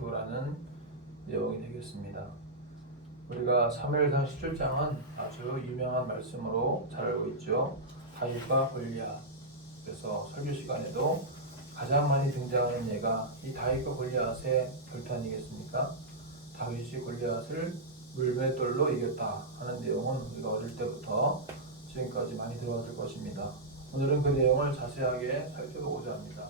2라는 내용이 되겠습니다. 우리가 사무엘상 17장은 아주 유명한 말씀으로 잘 알고 있죠. 다윗과 골리앗. 그래서 설교 시간에도 가장 많이 등장하는 예가 이 다윗과 골리앗의 결투 아니겠습니까? 다윗이 골리앗을 물맷돌로 이겼다 하는 내용은 우리가 어릴 때부터 지금까지 많이 들어왔을 것입니다. 오늘은 그 내용을 자세하게 살펴보고자 합니다.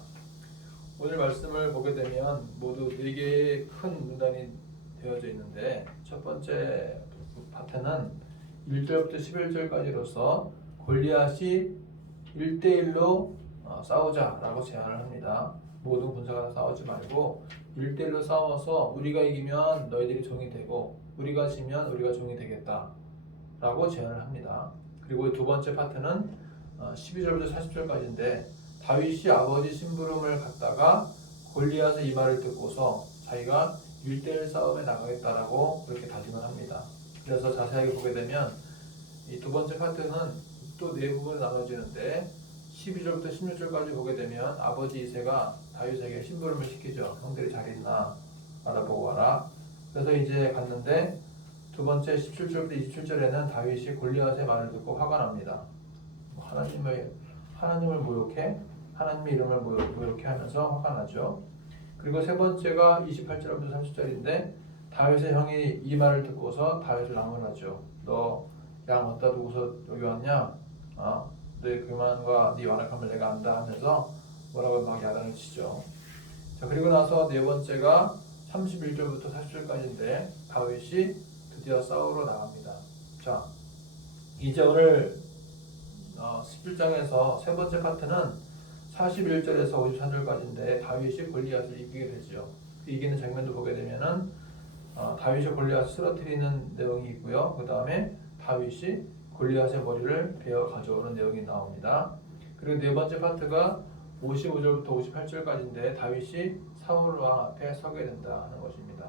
오늘 말씀을 보게 되면 모두 4개의 큰 문단이 되어져 있는데, 첫 번째 파트는 1절부터 11절까지로서 골리앗이 1대1로 싸우자라고 제안을 합니다. 모든 군사가 싸우지 말고 1대1로 싸워서 우리가 이기면 너희들이 종이 되고 우리가 지면 우리가 종이 되겠다 라고 제안을 합니다. 그리고 두 번째 파트는 12절부터 40절까지인데, 다윗이 아버지 심부름을 갔다가 골리앗의 이 말을 듣고서 자기가 1대1 싸움에 나가겠다라고 그렇게 다짐을 합니다. 그래서 자세하게 보게 되면 이 두 번째 파트는 또 네 부분으로 나눠지는데, 12절부터 16절까지 보게 되면 아버지 이새가 다윗에게 심부름을 시키죠. 형들이 잘 있나 알아보고 와라. 그래서 이제 갔는데 두 번째 17절부터 27절에는 다윗이 골리앗의 말을 듣고 화가 납니다. 하나님을 모욕해? 하나님의 이름을 모욕해 하면서 화가 나죠. 그리고 세 번째가 28절부터 30절인데, 다윗의 형이 이 말을 듣고서 다윗을 나무라죠. 너 양 어디다 두고서 여기 왔냐? 너의 교만과 네 완악함을 내가 안다 하면서 뭐라고 막 야단을 치죠. 자, 그리고 나서 네 번째가 31절부터 40절까지인데, 다윗이 드디어 싸우러 나갑니다. 자, 이제 오늘 17장에서 세 번째 파트는 41절에서 53절까지인데 다윗이 골리앗을 이기게 되죠. 그 이기는 장면도 보게 되면은 다윗이 골리앗을 쓰러뜨리는 내용이 있고요. 그 다음에 다윗이 골리앗의 머리를 베어 가져오는 내용이 나옵니다. 그리고 네 번째 파트가 55절부터 58절까지인데 다윗이 사울 왕 앞에 서게 된다 하는 것입니다.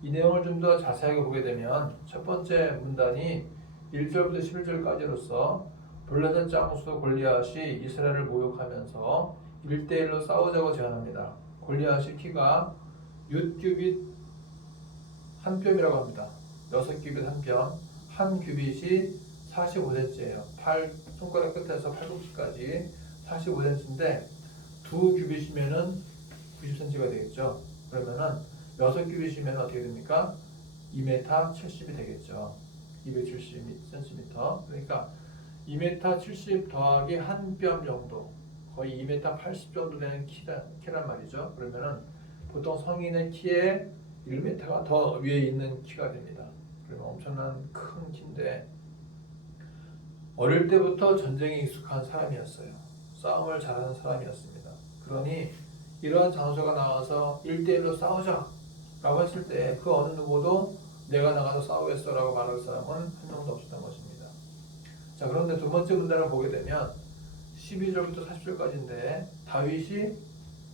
이 내용을 좀 더 자세하게 보게 되면 첫 번째 문단이 1절부터 11절까지로서 블레셋 장수 골리앗이 이스라엘을 모욕하면서 1대1로 싸우자고 제안합니다. 골리앗이 키가 6규빗 한 뼘이라고 합니다. 6규빗 한 뼘, 한 규빗이 45cm예요. 손가락 끝에서 팔꿈치까지 45cm인데 두 규빗이면은 90cm가 되겠죠. 그러면은 6규빗이면 어떻게 됩니까? 2m 70이 되겠죠. 270cm. 그러니까 2m 70 더하기 한 뼘 정도, 거의 2m 80 정도 되는 키란 말이죠. 그러면은 보통 성인의 키에 1m가 더 위에 있는 키가 됩니다. 그러면 엄청난 큰 키인데, 어릴 때부터 전쟁에 익숙한 사람이었어요. 싸움을 잘하는 사람이었습니다. 그러니 이러한 장소가 나와서 1대1로 싸우자 라고 했을 때 그 어느 누구도 내가 나가서 싸우겠어 라고 말할 사람은 한 명도 없었던 것입니다. 자, 그런데 두 번째 문단을 보게 되면 12절부터 40절까지인데, 다윗이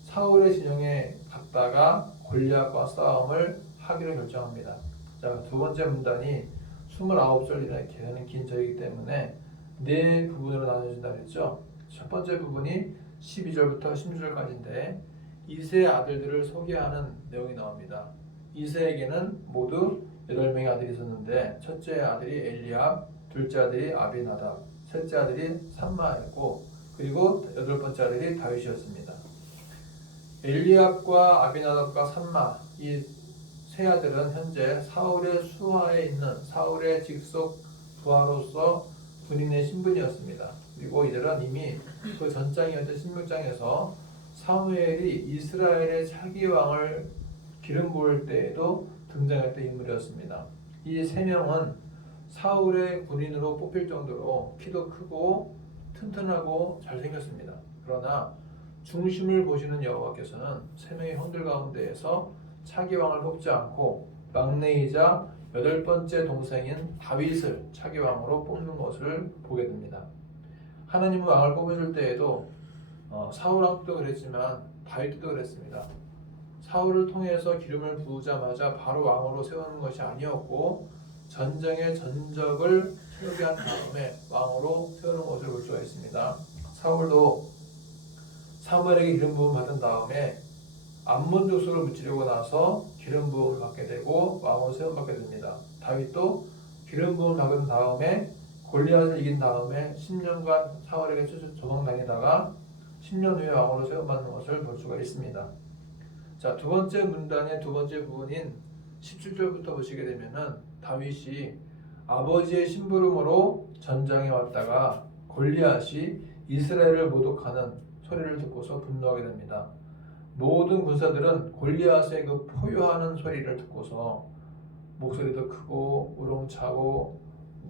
사울의 진영에 갔다가 골리앗과 싸움을 하기로 결정합니다. 자, 두 번째 문단이 29절이나 되는 긴 절이기 때문에 네 부분으로 나눠진다 그랬죠. 첫 번째 부분이 12절부터 16절까지인데 이새의 아들들을 소개하는 내용이 나옵니다. 이새에게는 모두 8명의 아들이 있었는데, 첫째 아들이 엘리압, 둘째 아들이 아비나답, 셋째 아들이 삼마였고, 그리고 8번째 아들이 다윗이었습니다. 엘리압과 아비나답과 삼마, 이 세 아들은 현재 사울의 수하에 있는 사울의 직속 부하로서 군인의 신분이었습니다. 그리고 이들은 이미 그 전장이었던 16장에서 사무엘이 이스라엘의 차기 왕을 기름 부을 때에도 등장했던 인물이었습니다. 이 세 명은 사울의 군인으로 뽑힐 정도로 키도 크고 튼튼하고 잘생겼습니다. 그러나 중심을 보시는 여호와께서는 세 명의 형들 가운데에서 차기 왕을 뽑지 않고 막내이자 8번째 동생인 다윗을 차기 왕으로 뽑는 것을 보게 됩니다. 하나님은 왕을 뽑으실 때에도 사울 왕도 그랬지만 다윗도 그랬습니다. 사울을 통해서 기름을 부으자마자 바로 왕으로 세우는 것이 아니었고, 전쟁의 전적을 채우게 한 다음에 왕으로 세우는 것을 볼 수가 있습니다. 사울도 사무엘에게 기름 부음 받은 다음에 암몬 족속을 무찌르고 나서 기름 부음을 받게 되고 왕으로 세움받게 됩니다. 다윗도 기름 부음을 받은 다음에 골리앗을 이긴 다음에 10년간 사울에게 조성당하다가 10년 후에 왕으로 세움받는 것을 볼 수가 있습니다. 자, 두 번째 문단의 두 번째 부분인 17절부터 보시게 되면은 다윗이 아버지의 심부름으로 전장에 왔다가 골리앗이 이스라엘을 모독하는 소리를 듣고서 분노하게 됩니다. 모든 군사들은 골리앗의 그 포효하는 소리를 듣고서 목소리도 크고 우렁차고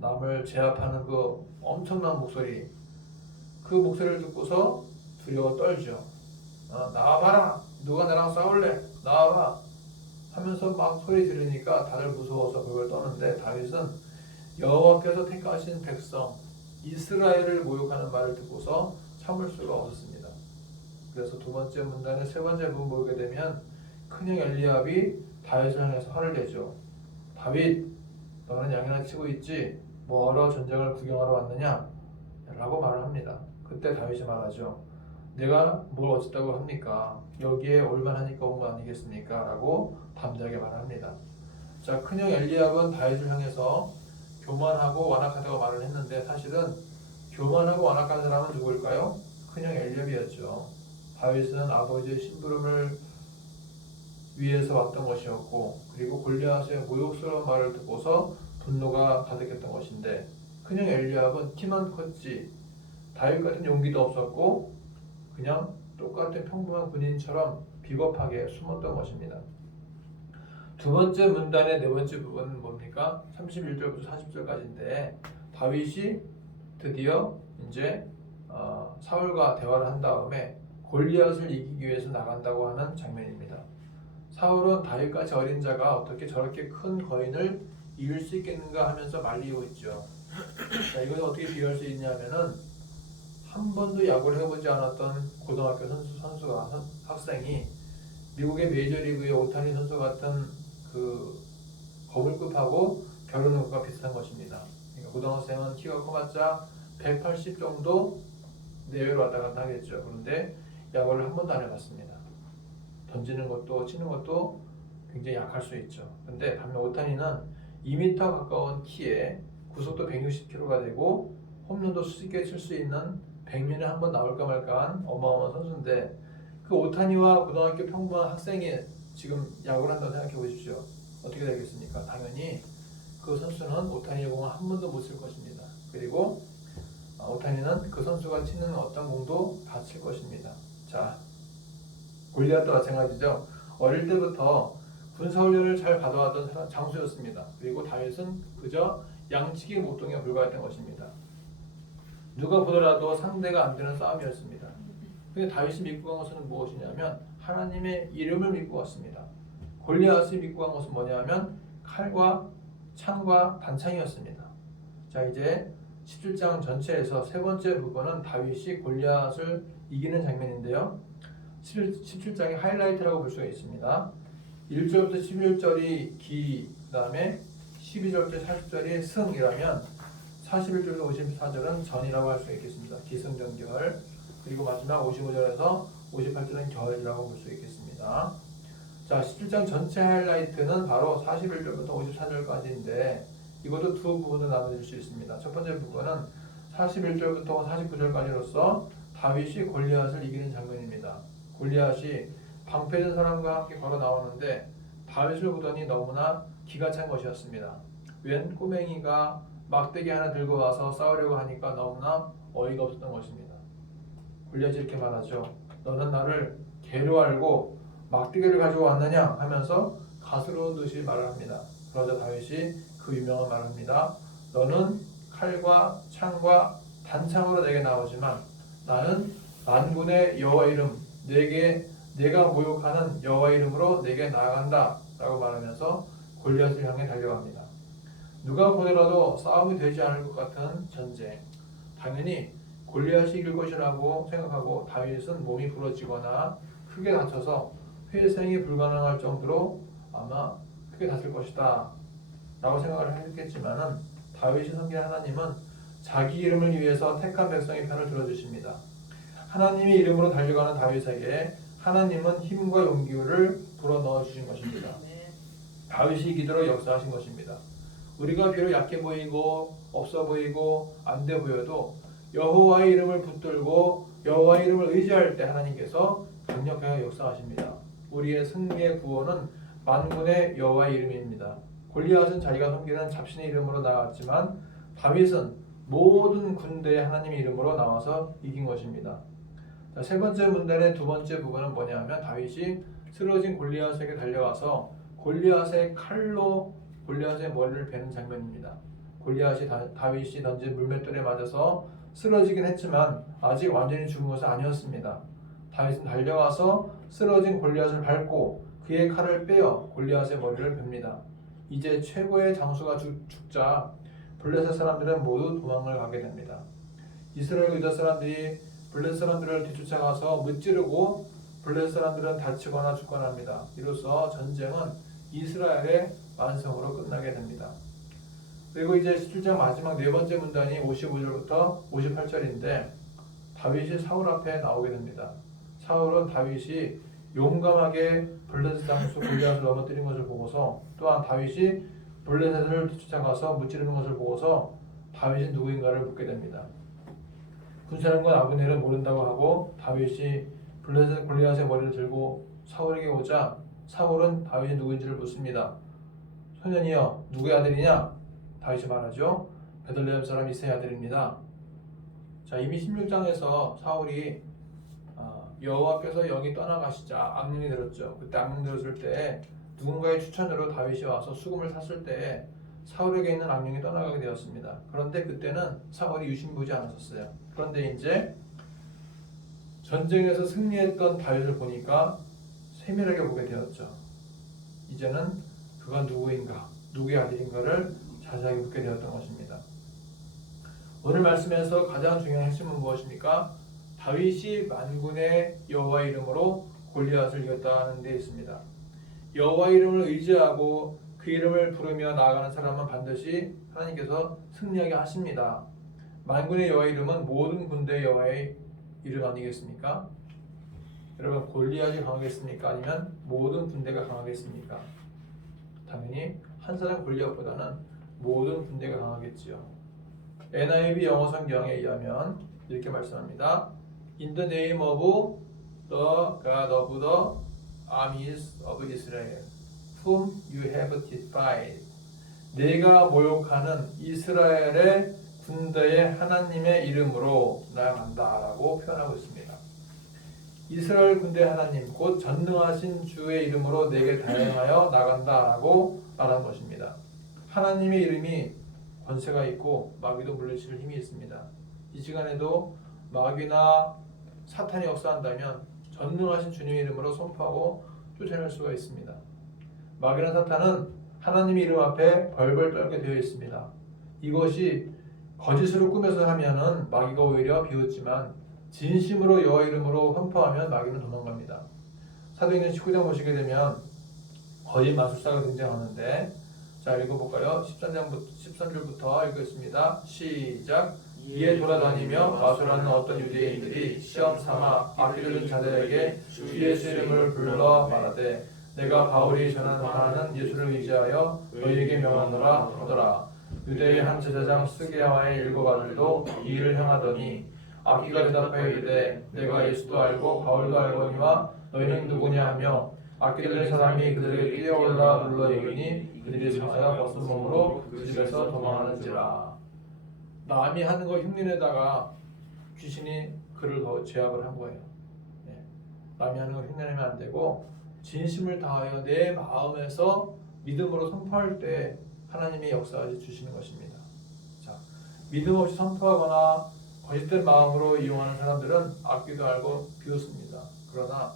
남을 제압하는 그 엄청난 목소리, 그 목소리를 듣고서 두려워 떨죠. 나와봐라, 누가 나랑 싸울래, 나와봐 하면서 막 소리 지르니까 다들 무서워서 그걸 떠는데 다윗은 여호와께서 택하신 백성 이스라엘을 모욕하는 말을 듣고서 참을 수가 없었습니다. 그래서 두 번째 문단의 세 번째 부분 보게 되면 큰형 엘리압이 다윗을 향해서 화를 내죠. 다윗, 너는 양이나 치고 있지 뭐하러 전쟁을 구경하러 왔느냐? 라고 말을 합니다. 그때 다윗이 말하죠. 내가 뭘 어쨌다고 합니까? 여기에 올만하니까 온 거 아니겠습니까? 라고 담대하게 말합니다. 자, 큰형 엘리압은 다윗을 향해서 교만하고 완악하다고 말을 했는데 사실은 교만하고 완악한 사람은 누구일까요? 큰형 엘리압이었죠. 다윗은 아버지의 심부름을 위해서 왔던 것이었고 그리고 골리앗의 모욕스러운 말을 듣고서 분노가 가득했던 것인데 큰형 엘리압은 키만 컸지 다윗 같은 용기도 없었고 그냥 똑같은 평범한 군인처럼 비겁하게 숨었던 것입니다. 두 번째 문단의 네 번째 부분은 뭡니까? 31절부터 40절까지인데 다윗이 드디어 이제 사울과 대화를 한 다음에 골리앗을 이기기 위해서 나간다고 하는 장면입니다. 사울은 다윗같이 어린 자가 어떻게 저렇게 큰 거인을 이길 수 있겠는가 하면서 말리고 있죠. 자, 이건 어떻게 비교할 수 있냐면은 한 번도 야구를 해보지 않았던 고등학교 학생이 미국의 메이저리그의 오타니 선수 같은 그 거물급하고 겨루는 것과 비슷한 것입니다. 그러니까 고등학생은 키가 커봤자 180 정도 내외로 왔다 갔다 하겠죠. 그런데 야구를 한 번도 안 해봤습니다. 던지는 것도 치는 것도 굉장히 약할 수 있죠. 근데 반면 오타니는 2m 가까운 키에 구속도 160kg가 되고 홈런도 수십 개 칠 수 있는 100년에 한 번 나올까 말까한 어마어마한 선수인데 그 오타니와 고등학교 평범한 학생이 지금 야구를 한다고 생각해 보십시오. 어떻게 되겠습니까? 당연히 그 선수는 오타니의 공을 한 번도 못 칠 것입니다. 그리고 오타니는 그 선수가 치는 어떤 공도 다 칠 것입니다. 자, 골리앗도 마찬가지죠. 어릴 때부터 군사훈련을 잘 받아왔던 장수였습니다. 그리고 다윗은 그저 양치기 목동에 불과했던 것입니다. 누가 보더라도 상대가 안 되는 싸움이었습니다. 근데 다윗이 믿고 간 것은 무엇이냐면 하나님의 이름을 믿고 갔습니다. 골리앗이 믿고 간 것은 뭐냐면 칼과 창과 단창이었습니다. 자, 이제 17장 전체에서 세 번째 부분은 다윗이 골리앗을 이기는 장면인데요. 17장의 하이라이트라고 볼 수가 있습니다. 1절부터 11절이 기, 그 다음에 12절부터 40절이 승이라면 41절부터 54절은 전이라고 할 수 있겠습니다. 기승전결. 그리고 마지막 55절에서 58절은 결이라고 볼 수 있겠습니다. 자, 17장 전체 하이라이트는 바로 41절부터 54절까지인데 이것도 두 부분으로 나눠질 수 있습니다. 첫 번째 부분은 41절부터 49절까지로서 다윗이 골리앗을 이기는 장면입니다. 골리앗이 방패든 사람과 함께 걸어 나오는데 다윗을 보더니 너무나 기가 찬 것이었습니다. 웬 꼬맹이가 막대기 하나 들고 와서 싸우려고 하니까 너무나 어이가 없었던 것입니다. 골리앗이 이렇게 말하죠. 너는 나를 개로 알고 막대기를 가지고 왔느냐 하면서 가스로운 듯이 말을 합니다. 그러자 다윗이 그 유명한 말을 합니다. 너는 칼과 창과 단창으로 내게 나오지만 나는 만군의 여호와 이름 내가 모욕하는 여호와 이름으로 내게 나아간다 라고 말하면서 골리앗을 향해 달려갑니다. 누가 보더라도 싸움이 되지 않을 것 같은 전쟁, 당연히 골리앗이 이길 것이라고 생각하고 다윗은 몸이 부러지거나 크게 다쳐서 회생이 불가능할 정도로 아마 크게 다칠 것이다 라고 생각을 했겠지만은 다윗이 섬긴 하나님은 자기 이름을 위해서 택한 백성의 편을 들어주십니다. 하나님의 이름으로 달려가는 다윗에게 하나님은 힘과 용기를 불어넣어 주신 것입니다. 다윗이 기도로 역사하신 것입니다. 우리가 비록 약해 보이고 없어 보이고 안 돼 보여도 여호와의 이름을 붙들고 여호와의 이름을 의지할 때 하나님께서 강력하게 역사하십니다. 우리의 승리의 구원은 만군의 여호와의 이름입니다. 골리앗은 자기가 섬기는 잡신의 이름으로 나왔지만 다윗은 모든 군대의 하나님의 이름으로 나와서 이긴 것입니다. 자, 세 번째 문단의 두 번째 부분은 뭐냐면 다윗이 쓰러진 골리앗에게 달려가서 골리앗의 칼로 골리앗의 머리를 베는 장면입니다. 골리앗이 다윗이 던진 물맷돌에 맞아서 쓰러지긴 했지만 아직 완전히 죽은 것은 아니었습니다. 다윗은 달려가서 쓰러진 골리앗을 밟고 그의 칼을 빼어 골리앗의 머리를 베니다. 이제 최고의 장수가 죽자 블레셋 사람들은 모두 도망을 가게 됩니다. 이스라엘 유다 사람들이 블레셋 사람들을 뒤쫓아가서 무찌르고 블레셋 사람들은 다치거나 죽거나 합니다. 이로써 전쟁은 이스라엘의 완성으로 끝나게 됩니다. 그리고 이제 17장 마지막 네 번째 문단이 55절부터 58절인데 다윗이 사울 앞에 나오게 됩니다. 사울은 다윗이 용감하게 블레셋 장수 골리앗을 넘어뜨린 것을 보고서 또한 다윗이 블레셋을 뒤쫓아가서 무찌르는 것을 보고서 다윗이 누구인가를 묻게 됩니다. 군사령관 아브넬은 모른다고 하고 다윗이 블레셋 골리앗의 머리를 들고 사울에게 오자 사울은 다윗이 누구인지를 묻습니다. 소년이여 누구의 아들이냐? 다윗이 말하죠. 베들레헴 사람 이새의 아들입니다. 자, 이미 16장에서 사울이 여호와께서 영이 떠나가시자 악령이 들었죠. 그때 악령 들었을 때 누군가의 추천으로 다윗이 와서 수금을 탔을 때 사울에게 있는 악령이 떠나가게 되었습니다. 그런데 그때는 사울이 유심보지 않았었어요. 그런데 이제 전쟁에서 승리했던 다윗을 보니까 세밀하게 보게 되었죠. 이제는 그가 누구인가, 누구의 아들인가를 자세하게 묻게 되었던 것입니다. 오늘 말씀에서 가장 중요한 핵심은 무엇입니까? 다윗이 만군의 여호와의 이름으로 골리앗을 이겼다는 데 있습니다. 여호와의 이름을 의지하고 그 이름을 부르며 나아가는 사람은 반드시 하나님께서 승리하게 하십니다. 만군의 여호와의 이름은 모든 군대의 여호와의 이름 아니겠습니까? 여러분, 골리앗이 강하겠습니까? 아니면 모든 군대가 강하겠습니까? 당연히 한 사람 골리앗보다는 모든 군대가 강하겠지요. NIV 영어 성경에 의하면 이렇게 말씀합니다. In the name of the God of the armies of Israel, whom you have defied. 내가 모욕하는 이스라엘의 군대의 하나님의 이름으로 나아간다라고 표현하고 있습니다. 이스라엘 군대 하나님 곧 전능하신 주의 이름으로 내게 대항하여 나간다라고 말한 것입니다. 하나님의 이름이 권세가 있고 마귀도 물리칠 힘이 있습니다. 이 시간에도 마귀나 사탄이 역사한다면 전능하신 주님의 이름으로 선포하고 쫓아낼 수가 있습니다. 마귀나 사탄은 하나님의 이름 앞에 벌벌 떨게 되어 있습니다. 이것이 거짓으로 꾸며서 하면은 마귀가 오히려 비웃지만 진심으로 여호와 이름으로 선포하면 마귀는 도망갑니다. 사도행전 19장 보시게 되면 거짓 마술사가 등장하는데, 자, 읽어볼까요? 13절부터 읽겠습니다. 시작. 이에 돌아다니며 마술하는 어떤 유대인들이 시험 삼아 악기 들린 자들에게 주 예수 이름을 불러 말하되 내가 바울이 전하는 예수를 의지하여 너희에게 명하노라 하더라. 유대의 한 제사장 스게와의 일곱 아들도 이 일을 행하더니 악기가 대답하여 이르되 내가 예수도 알고 바울도 알거니와 너희는 누구냐 하며 악기 들린 사람이 그들에게 뛰어올라 불러 이르니 그들이 상하여 벗은 몸으로 그 집에서 도망하는지라. 남이 하는 거 흉내내다가 귀신이 그를 더 제압을 한 거예요. 남이 하는 거 흉내내면 안 되고 진심을 다하여 내 마음에서 믿음으로 선포할 때 하나님의 역사를 주시는 것입니다. 자, 믿음 없이 선포하거나 거짓된 마음으로 이용하는 사람들은 악기도 알고 비웃습니다. 그러나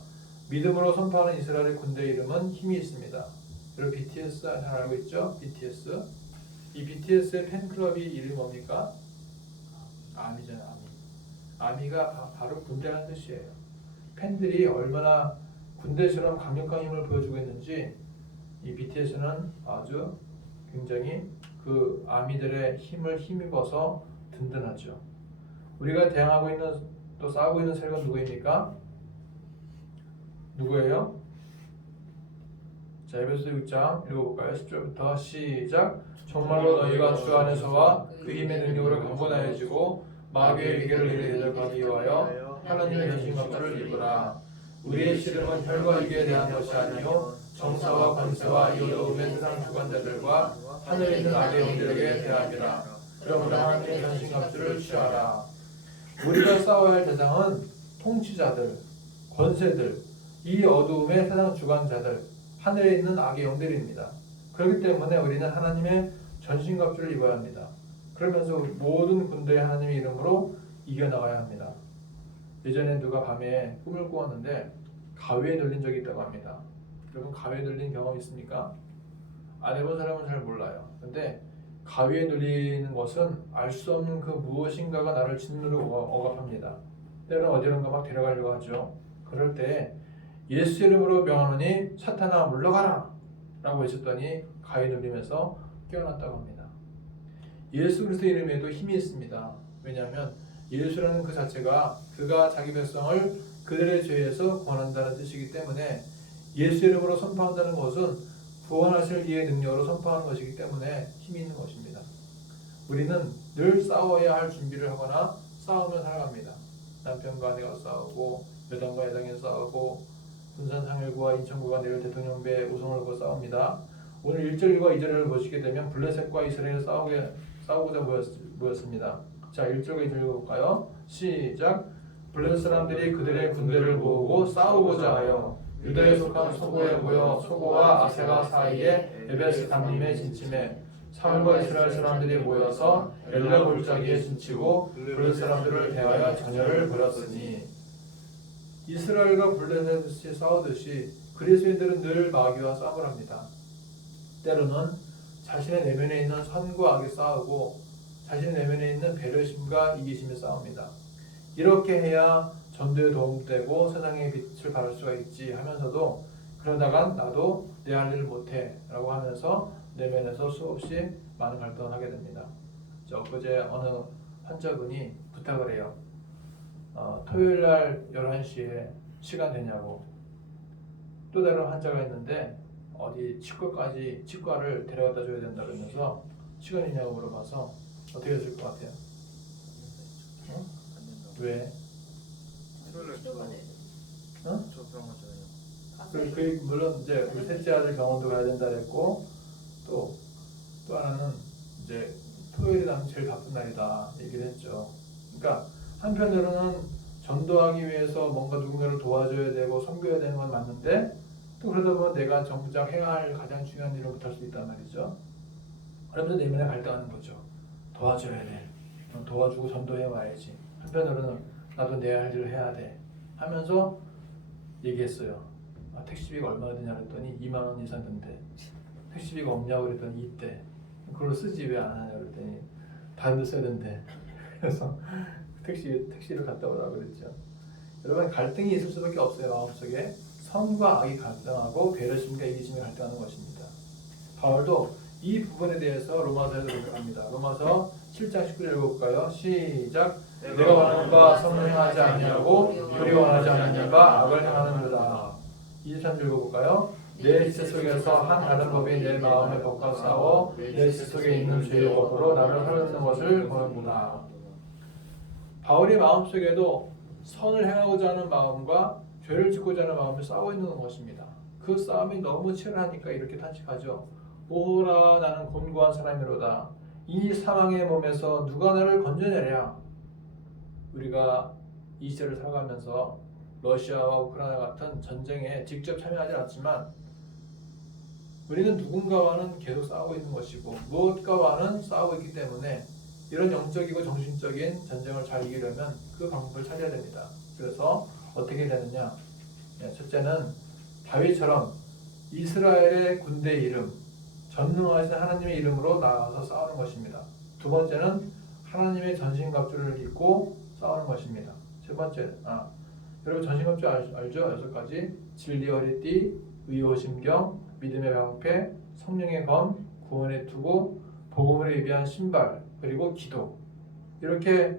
믿음으로 선포하는 이스라엘의 군대 이름은 힘이 있습니다. 여러분 BTS 잘 알고 있죠? BTS. 이 BTS의 팬클럽이 이름이 뭡니까? 아미잖아요. 아미가 바로 군대라는 뜻이에요. 팬들이 얼마나 군대처럼 강력한 힘을 보여주고 있는지 이 BTS는 아주 굉장히 그 아미들의 힘을 힘입어서 든든하죠. 우리가 대항하고 있는 또 싸우고 있는 세력은 누구입니까? 누구예요? 자, 에베소 6장 읽어볼까요? 10절부터 시작. 정말로 너희가 주 안에서와 그 힘의 능력으로 강건하여지고 마귀의 위계를 이르게 대적하기 위하여 하나님의 전신갑주를 입으라. 우리의 씨름은 혈과 육에 대한 것이 아니요 정사와 권세와 이 어두움의 세상 주관자들과 하늘에 있는 악의 영들에게 대함이라. 그러므로 하나님의 전신갑주를 취하라. 우리가 싸워야 할 대상은 통치자들, 권세들, 이 어두움의 세상 주관자들, 하늘에 있는 악의 영들입니다. 그렇기 때문에 우리는 하나님의 전신갑주를 입어야 합니다. 그러면서 모든 군대의 하나님의 이름으로 이겨나가야 합니다. 예전에 누가 밤에 꿈을 꾸었는데 가위에 눌린 적이 있다고 합니다. 여러분 가위에 눌린 경험 있습니까? 안 해본 사람은 잘 몰라요. 근데 가위에 눌리는 것은 알 수 없는 그 무엇인가가 나를 짓누르고 억압합니다. 때로는 어디론가 막 데려가려고 하죠. 그럴 때 예수 이름으로 명하노니 사탄아 물러가라 라고 외쳤더니 가위 눌리면서 깨어났다고 합니다. 예수 그리스도 이름에도 힘이 있습니다. 왜냐하면 예수라는 그 자체가 그가 자기 백성을 그들의 죄에서 구원한다는 뜻이기 때문에 예수 이름으로 선포한다는 것은 구원하실 이의 능력으로 선포하는 것이기 때문에 힘이 있는 것입니다. 우리는 늘 싸워야 할 준비를 하거나 싸우며 살아갑니다. 남편과 아내가 싸우고 여당과 야당이 싸우고 군산 상일구와 인천구가 내일 대통령배 우승을 놓고 싸웁니다. 오늘 1절과 2절을 보시게 되면 블레셋과 이스라엘 싸우고자 모였습니다. 자, 1절과 2절 읽어볼까요? 시작. 블레셋 사람들이 그들의 군대를 모으고 싸우고자 하여 유다에 속한 소고에 모여 소고와 아세가 사이에 에베스 담림에 진침해 사울과 이스라엘 사람들이 모여서 엘라 골짜기에 진치고 블레셋 사람들을 대하여 전열을 벌였으니. 이스라엘과 블레셋이 싸우듯이 그리스도인들은 늘 마귀와 싸움을 합니다. 때로는 자신의 내면에 있는 선과 악이 싸우고 자신의 내면에 있는 배려심과 이기심이 싸웁니다. 이렇게 해야 전도에 도움되고 세상의 빛을 발할 수가 있지 하면서도 그러다간 나도 내 할 일을 못해 라고 하면서 내면에서 수없이 많은 갈등을 하게 됩니다. 엊그제 어느 환자분이 부탁을 해요. 토요일날 11시에 시간 되냐고. 또 다른 환자가 있는데 어디 치과를 데려다 줘야 된다 그러면서 시간 있냐고 물어봐서 어떻게 해줄 것 같아요? 응? 왜? 응? 물론 이제 우리 셋째 아들 병원도 가야 된다 그랬고 또 하나는 이제 토요일이 나면 제일 바쁜 날이다 얘기를 했죠. 그러니까 한편으로는 전도하기 위해서 뭔가 누군가를 도와줘야 되고 섬겨야 되는 건 맞는데 또 그러다 보면 내가 정작 해야 할 가장 중요한 일을 못할 수 있단 말이죠. 그러면서 내면에 갈등하는 거죠. 도와줘야 돼. 도와주고 전도해 와야지. 한편으로는 나도 내 할 일을 해야 돼 하면서 얘기했어요. 택시비가 얼마나 드냐 그랬더니 2만 원 이상 든대. 택시비가 없냐고 그랬더니 있대. 그걸 쓰지 왜 안 하냐 그랬더니 다른 데 써야 된대. 그래서 택시를 갔다 오라고 그랬죠. 여러분 갈등이 있을 수밖에 없어요. 마음속에 선과 악이 갈등하고 배려심과 이기심이 갈등하는 것입니다. 바울도 이 부분에 대해서 로마서에서 고백합니다. 로마서 7장 19절 읽어볼까요? 시작. 내가 원하는 바 선을 행하지 아니하고 도리가 원하지 않는 바 악을 행하는도다. 23절 읽어볼까요? 내 지체 속에서 한 다른 법이 내 마음에 벅과 싸워 내 지체 속에 있는 죄의 법으로 나를 흐르는 것을 보는구나. 바울의 마음속에도 선을 행하고자 하는 마음과 죄를 짓고자 하는 마음이 싸워 있는 것입니다. 그 싸움이 너무 치열하니까 이렇게 탄식하죠. 오호라 나는 곤고한 사람이로다. 이 사망의 몸에서 누가 나를 건져내랴. 우리가 이 시대를 살아가면서 러시아와 우크라이나 같은 전쟁에 직접 참여하지 않지만 우리는 누군가와는 계속 싸우고 있는 것이고 무엇과와는 싸우고 있기 때문에 이런 영적이고 정신적인 전쟁을 잘 이기려면 그 방법을 찾아야 됩니다. 그래서 어떻게 되느냐? 첫째는 다윗처럼 이스라엘의 군대 이름, 전능하신 하나님의 이름으로 나아가서 싸우는 것입니다. 두 번째는 하나님의 전신갑주를 입고 싸우는 것입니다. 세 번째, 여러분 전신갑주 알죠? 6가지. 진리 허리띠, 의호심경, 믿음의 방패, 성령의 검, 구원의 투구, 복음을 예비한 신발, 그리고 기도. 이렇게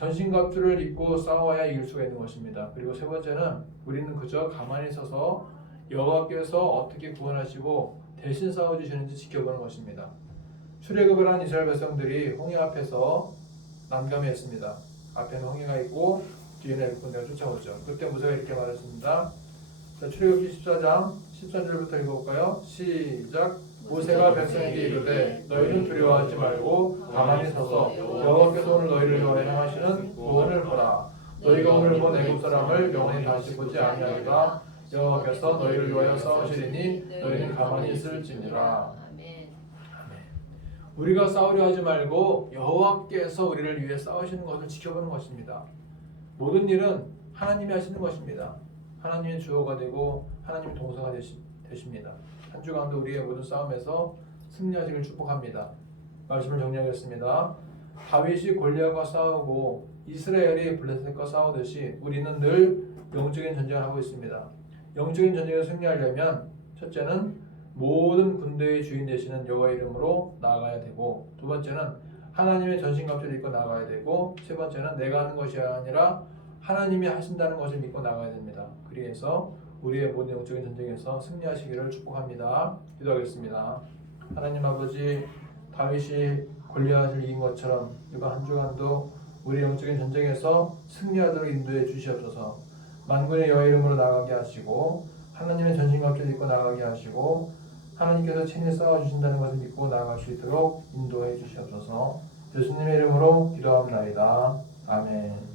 전신갑주를 입고 싸워야 이길 수가 있는 것입니다. 그리고 세 번째는 우리는 그저 가만히 서서 여호와께서 어떻게 구원하시고 대신 싸워주시는지 지켜보는 것입니다. 출애굽을 한 이스라엘 백성들이 홍해 앞에서 난감해했습니다. 앞에는 홍해가 있고 뒤에는 애굽 군대가 쫓아오죠. 그때 모세가 이렇게 말했습니다. 자, 출애굽기 14장 13절부터 읽어볼까요? 시작. 모세가 백성에게 이르되 너희는 두려워하지 말고 가만히 서서 여호와께서 오늘 너희를 위하여 행하시는 구원을 보라. 너희가 오늘 본 애굽 사람을 영원히 다시 보지 아니하리라. 여호와께서 너희를 위하여 싸우시리니 너희는 가만히 있을지니라. 아멘. 우리가 싸우려 하지 말고 여호와께서 우리를 위해 싸우시는 것을 지켜보는 것입니다. 모든 일은 하나님이 하시는 것입니다. 하나님이 주어가 되고 하나님이 동서가 되십니다. 한 주간도 우리의 모든 싸움에서 승리하시길 축복합니다. 말씀을 정리하겠습니다. 다윗이 골리앗과 싸우고 이스라엘이 블레셋과 싸우듯이 우리는 늘 영적인 전쟁을 하고 있습니다. 영적인 전쟁에 승리하려면 첫째는 모든 군대의 주인 되시는 여호와 이름으로 나아가야 되고, 두 번째는 하나님의 전신갑주를 입고 나아가야 되고, 세 번째는 내가 하는 것이 아니라 하나님이 하신다는 것을 믿고 나가야 됩니다. 그래서 우리의 모든 영적인 전쟁에서 승리하시기를 축복합니다. 기도하겠습니다. 하나님 아버지, 다윗이 골리앗을 이긴 것처럼 이번 한 주간도 우리 영적인 전쟁에서 승리하도록 인도해 주시옵소서. 만군의 여호와 이름으로 나가게 하시고 하나님의 전신갑주를 입고 나가게 하시고 하나님께서 친히 싸워주신다는 것을 믿고 나아갈 수 있도록 인도해 주시옵소서. 예수님의 이름으로 기도합니다. 아멘.